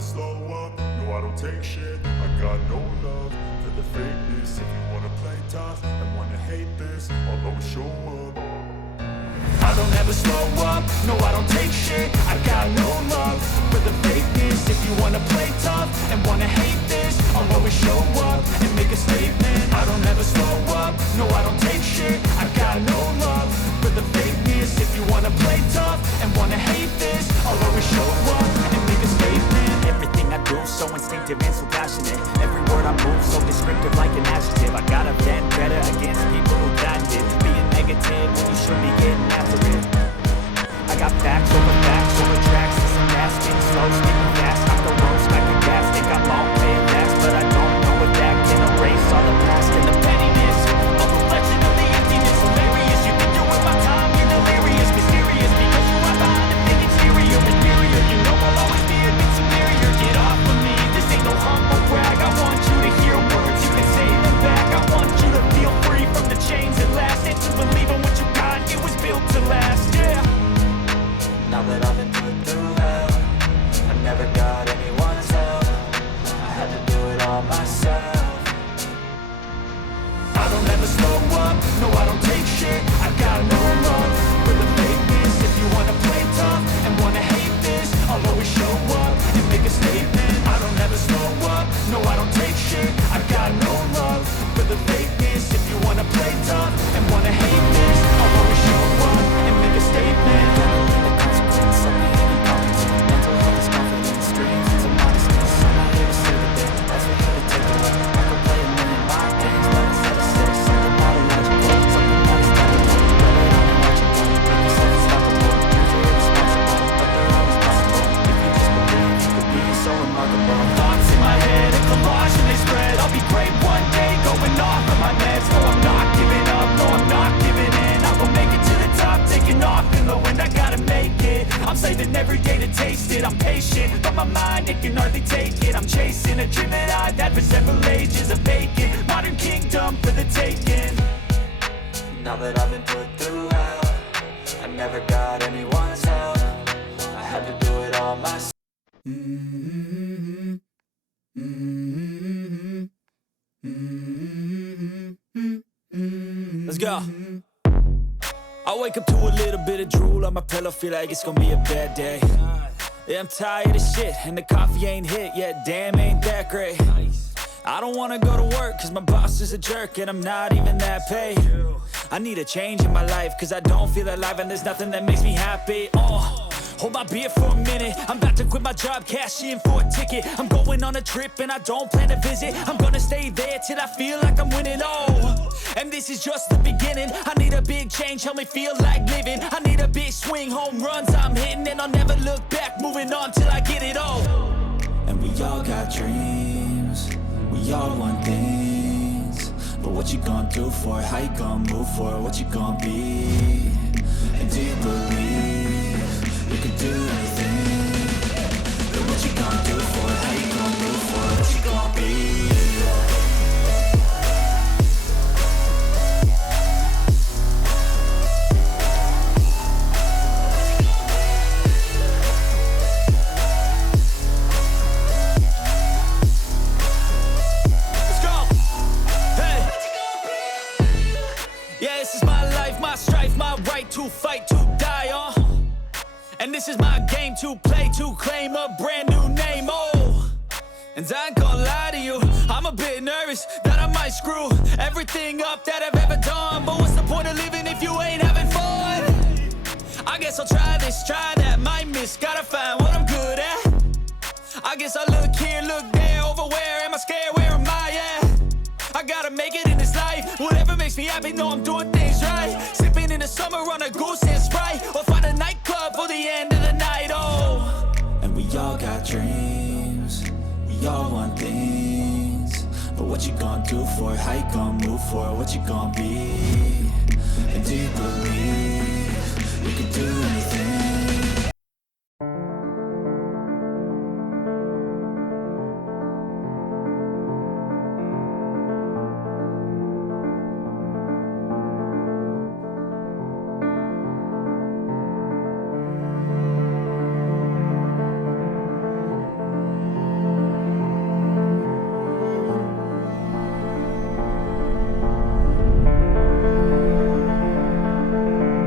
never slow up, no I don't take shit. I got no love for the fakeness. If you wanna play tough and wanna hate this, I'll always show up. I don't ever slow up, no I don't take shit. I got no love for the fakeness. If you wanna play tough and wanna hate this, I'll always show up and make a statement. I don't ever slow up, no I don't take shit. I got no love for the fakeness. If you wanna play tough and wanna hate this, I'll always show up and make a statement. Everything I do so instinctive and so passionate. Every word I move so descriptive like an adjective. I got a vendetta against people who patented being negative when you should be getting after it. I got facts over tracks. Listen fast, speak slow, speaking fast. Off the road, smacking gas. Think I'm all playing fast, but I don't know if that can erase all the past and the pettiness. A reflection of the emptiness. Hilarious, you think you're with my time, you're delirious, mysterious because you are behind the thing exterior, inferior. You know I'll always be a bit superior. Get off of me, this ain't no humble brag. I want you to hear words, you can say them back. I want you to feel free from the chains at last, and to believe in what you got. It was built to last, yeah. Now that I've been put through hell, I never got anyone's help. I had to do it all myself. I don't ever slow up, no I don't take shit. I got no love for the fakeness. If you wanna play tough and wanna hate this, I'll always show up and make a statement. I don't ever slow up, no I don't take shit. I got no love for the fakeness. If you wanna play tough and wanna hate this, I'll always show up and make a statement. Mental health is confidence, dreams, it's a modestness. I'm not here to say the thing, that's for you to take away. I could play a million mind games, but instead I say something not illogical, something that is tangible. Whether I'm illogical, make yourself unstoppable. Dreams are irresponsible, but they're always possible. If you just believe, you could be so remarkable. Thoughts in my head, a collage and they spread. I'll be great one day, going off of my meds. No, I'm not giving up, no, I'm not giving in. I will make it to the top, taking off in the wind. I gotta make it. I'm saving every day to taste it. I'm patient, but my mind, it can hardly take it. I'm chasing a dream that I've had for several ages. A vacant modern kingdom for the taking. Now that I've been put through hell, I never got anyone's help. I had to do it all myself. Let's go. I wake up to a little bit of drool on my pillow, feel like it's gonna be a bad day. Yeah, I'm tired of shit, and the coffee ain't hit yet, damn ain't that great. I don't wanna go to work, cause my boss is a jerk, and I'm not even that paid. I need a change in my life, cause I don't feel alive, and there's nothing that makes me happy. Hold my beer for a minute, I'm about to quit my job, cash in for a ticket. I'm going on a trip and I don't plan to visit. I'm gonna stay there till I feel like I'm winning, and this is just the beginning. I need a big change, help me feel like living. I need a big swing, home runs I'm hitting, and I'll never look back, moving on till I get it all. And we all got dreams, we all want things, but what you gonna do for it? How you gonna move for it? What you gonna be? And do you believe you can do anything? But what you gonna do for it? How you gonna move for it? What you gonna be? To fight, to die on, and this is my game to play, to claim a brand new name, and I ain't gonna lie to you, I'm a bit nervous that I might screw everything up that I've ever done, but what's the point of living if you ain't having fun? I guess I'll try this, try that, might miss, gotta find what I'm good at. I guess I look here, look there, over where am I scared, where am I at? I gotta make it in this life, whatever makes me happy, know I'm doing things right. Sipping in the summer on a goose and Sprite, or find a nightclub for the end of the night, And we all got dreams, we all want things, but what you gonna do for it? How you gonna move for it? What you gonna be? And do you believe